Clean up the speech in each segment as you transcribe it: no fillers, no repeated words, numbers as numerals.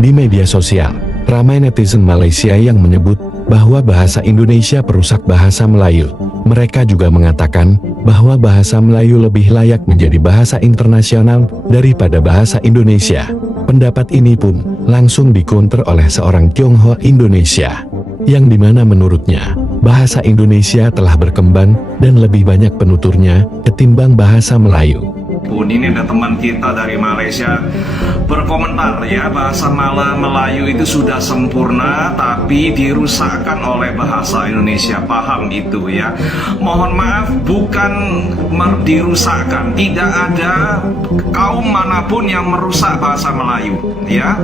Di media sosial, ramai netizen Malaysia yang menyebut bahwa bahasa Indonesia perusak bahasa Melayu. Mereka juga mengatakan bahwa bahasa Melayu lebih layak menjadi bahasa internasional daripada bahasa Indonesia. Pendapat ini pun langsung dikonter oleh seorang Tionghoa Indonesia, yang dimana menurutnya, bahasa Indonesia telah berkembang dan lebih banyak penuturnya ketimbang bahasa Melayu. Ini ada teman kita dari Malaysia berkomentar ya, bahasa Melayu itu sudah sempurna tapi dirusakkan oleh bahasa Indonesia. Paham itu ya. Mohon maaf, bukan dirusakkan. Tidak ada kaum manapun yang merusak bahasa Melayu ya.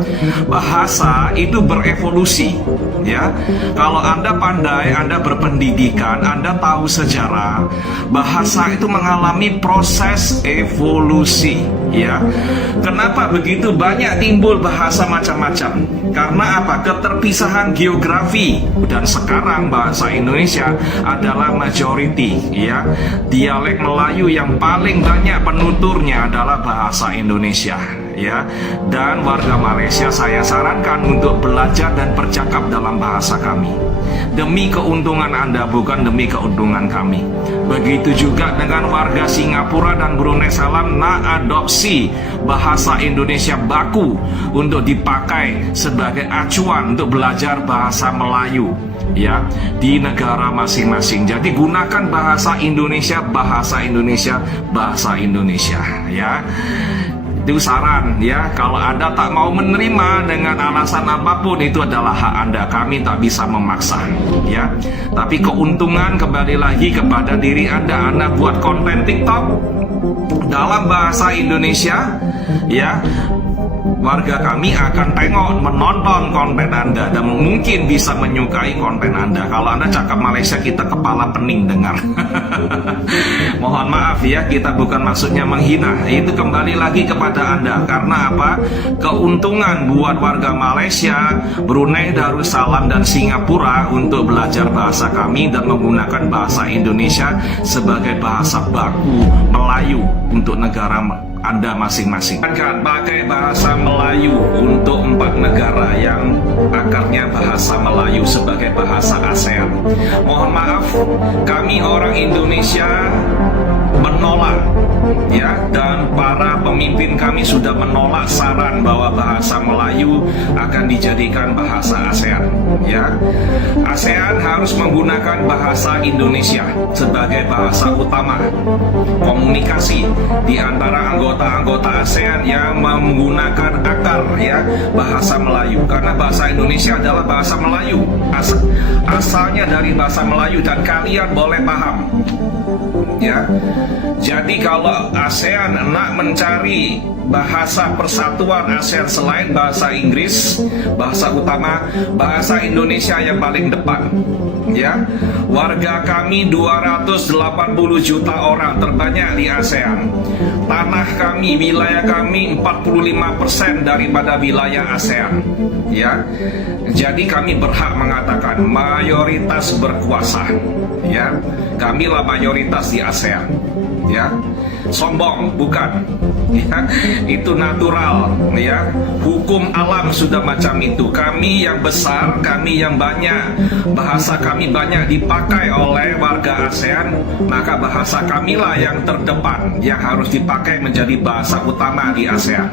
Bahasa itu berevolusi ya. Kalau Anda pandai, Anda berpendidikan, Anda tahu sejarah, bahasa itu mengalami proses evolusi ya. Kenapa begitu banyak timbul bahasa macam-macam? Karena apa? Keterpisahan geografi. Dan sekarang bahasa Indonesia adalah majority ya. Dialek Melayu yang paling banyak penuturnya adalah bahasa Indonesia ya. Dan warga Malaysia saya sarankan untuk belajar dan bercakap dalam bahasa kami. Demi keuntungan Anda, bukan demi keuntungan kami. Begitu juga dengan warga Singapura dan Brunei Salam, adopsi bahasa Indonesia baku untuk dipakai sebagai acuan untuk belajar bahasa Melayu ya di negara masing-masing. Jadi gunakan bahasa Indonesia, bahasa Indonesia, bahasa Indonesia ya. Itu saran ya. Kalau Anda tak mau menerima dengan alasan apapun, itu adalah hak Anda. Kami tak bisa memaksa ya. Tapi keuntungan kembali lagi kepada diri Anda. Anda buat konten TikTok dalam bahasa Indonesia ya, warga kami akan tengok, menonton konten Anda dan mungkin bisa menyukai konten Anda. Kalau Anda cakap Malaysia, kita kepala pening dengar. Mohon maaf ya, kita bukan maksudnya menghina. Itu kembali lagi kepada Anda. Karena apa? Keuntungan buat warga Malaysia, Brunei Darussalam dan Singapura untuk belajar bahasa kami dan menggunakan bahasa Indonesia sebagai bahasa baku Melayu untuk negara Anda masing-masing. Kan pakai bahasa Melayu untuk 4 negara yang akarnya bahasa Melayu sebagai bahasa ASEAN. Mohon maaf, kami orang Indonesia menolak ya, dan para pemimpin kami sudah menolak saran bahwa bahasa Melayu akan dijadikan bahasa ASEAN ya. ASEAN harus menggunakan bahasa Indonesia sebagai bahasa utama komunikasi di antara anggota ASEAN yang menggunakan akar ya bahasa Melayu, karena bahasa Indonesia adalah bahasa Melayu, asalnya dari bahasa Melayu dan kalian boleh paham ya. Jadi kalau ASEAN nak mencari bahasa persatuan ASEAN selain bahasa Inggris, bahasa utama, bahasa Indonesia yang paling depan ya. Warga kami 280 juta orang, terbanyak di ASEAN. Tanah kami, wilayah kami 45% daripada wilayah ASEAN ya. Jadi kami berhak mengatakan mayoritas berkuasa ya. Kamilah mayoritas di ASEAN ya. Sombong bukan ya, itu natural ya. Hukum alam sudah macam itu. Kami yang besar, kami yang banyak, bahasa kami banyak dipakai oleh warga ASEAN, maka bahasa kamilah yang terdepan yang harus dipakai menjadi bahasa utama di ASEAN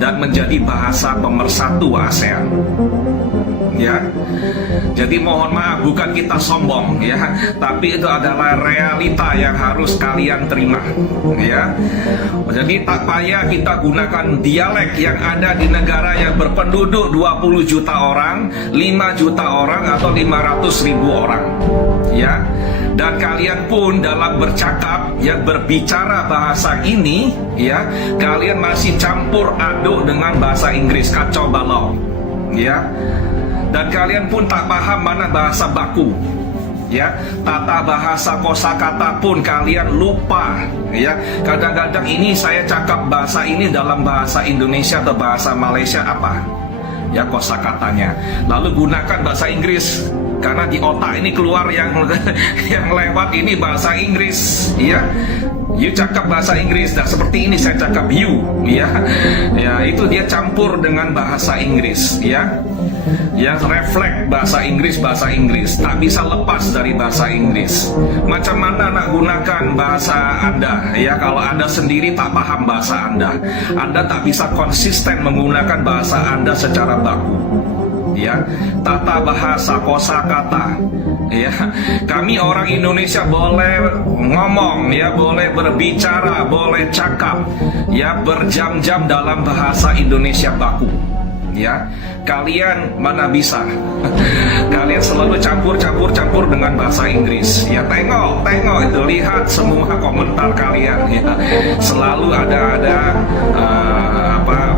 dan menjadi bahasa pemersatu ASEAN ya. Jadi mohon maaf, bukan kita sombong ya, tapi itu adalah realita yang harus kalian terima ya. Jadi tak payah kita gunakan dialek yang ada di negara yang berpenduduk 20 juta orang, 5 juta orang atau 500.000 orang ya. Dan kalian pun dalam bercakap ya, berbicara bahasa ini ya, kalian masih campur aduk dengan bahasa Inggris, kacau balau ya. Dan kalian pun tak paham mana bahasa baku ya. Tata bahasa kosakata pun kalian lupa ya. Kadang-kadang ini saya cakap bahasa ini dalam bahasa Indonesia atau bahasa Malaysia apa ya kosakatanya, lalu gunakan bahasa Inggris karena di otak ini keluar yang yang lewat ini bahasa Inggris, ya. You cakap bahasa Inggris, nah seperti ini saya cakap you, ya. Ya, itu dia campur dengan bahasa Inggris, ya. Ya, refleks bahasa Inggris, tak bisa lepas dari bahasa Inggris. Macam mana nak gunakan bahasa Anda, ya, kalau Anda sendiri tak paham bahasa Anda tak bisa konsisten menggunakan bahasa Anda secara baku, ya. Tata bahasa, kosakata, ya. Kami orang Indonesia boleh ngomong, ya, boleh berbicara, boleh cakap, ya, berjam-jam dalam bahasa Indonesia baku, ya. Kalian mana bisa? Kalian selalu campur dengan bahasa Inggris, ya. Tengok itu, lihat semua komentar kalian, ya, selalu ada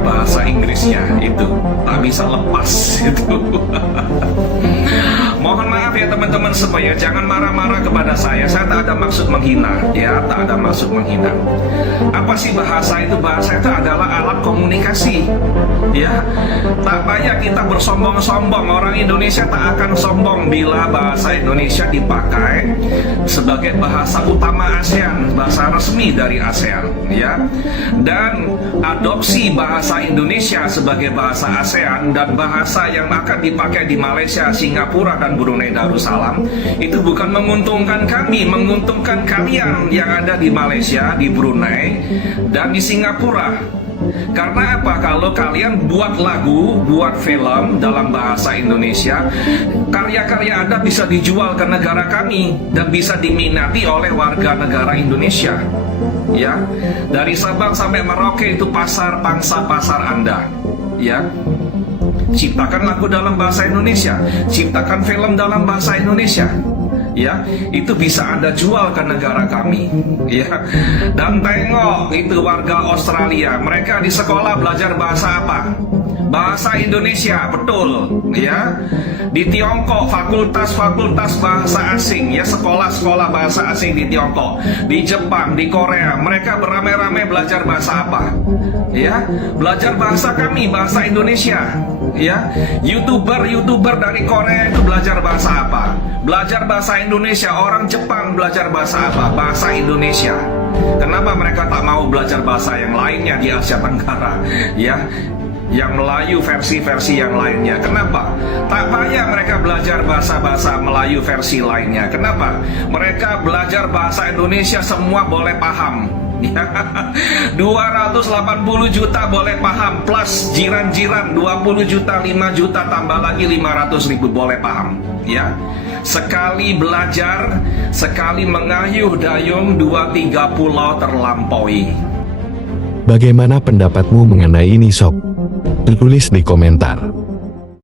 bahasa Inggrisnya, itu tak bisa lepas itu. Mohon maaf ya teman-teman supaya jangan marah-marah kepada saya tak ada maksud menghina, ya, tak ada maksud menghina. Apa sih bahasa itu? Bahasa itu adalah alat komunikasi, ya. Tak payah kita bersombong-sombong. Orang Indonesia tak akan sombong bila bahasa Indonesia dipakai sebagai bahasa utama ASEAN, bahasa resmi dari ASEAN, ya. Dan adopsi bahasa Indonesia sebagai bahasa ASEAN dan bahasa yang akan dipakai di Malaysia, Singapura, dan Brunei Darussalam itu bukan menguntungkan kami, menguntungkan kalian yang ada di Malaysia, di Brunei, dan di Singapura. Karena apa? Kalau kalian buat lagu, buat film dalam bahasa Indonesia, karya-karya Anda bisa dijual ke negara kami dan bisa diminati oleh warga negara Indonesia, ya. Dari Sabang sampai Merauke itu pasar pangsa pasar Anda, ya. Ciptakan lagu dalam bahasa Indonesia, ciptakan film dalam bahasa Indonesia, ya, itu bisa Anda jual ke negara kami, ya. Dan tengok itu warga Australia, mereka di sekolah belajar bahasa apa? Bahasa Indonesia, betul, ya. Di Tiongkok fakultas bahasa asing, ya, sekolah-sekolah bahasa asing di Tiongkok, di Jepang, di Korea, mereka beramai-ramai belajar bahasa apa? Ya, belajar bahasa kami, bahasa Indonesia, ya. YouTuber dari Korea itu belajar bahasa apa? Belajar bahasa Indonesia. Orang Jepang belajar bahasa apa? Bahasa Indonesia. Kenapa mereka tak mau belajar bahasa yang lainnya di Asia Tenggara, ya? Yang Melayu versi-versi yang lainnya. Kenapa? Tak payah mereka belajar bahasa-bahasa Melayu versi lainnya. Kenapa? Mereka belajar bahasa Indonesia semua boleh paham. 280 juta boleh paham, plus jiran-jiran 20 juta, 5 juta, tambah lagi 500.000 boleh paham, ya. Sekali belajar, sekali mengayuh dayung, 2-3 pulau terlampaui. Bagaimana pendapatmu mengenai ini, Sob? Tulis di komentar.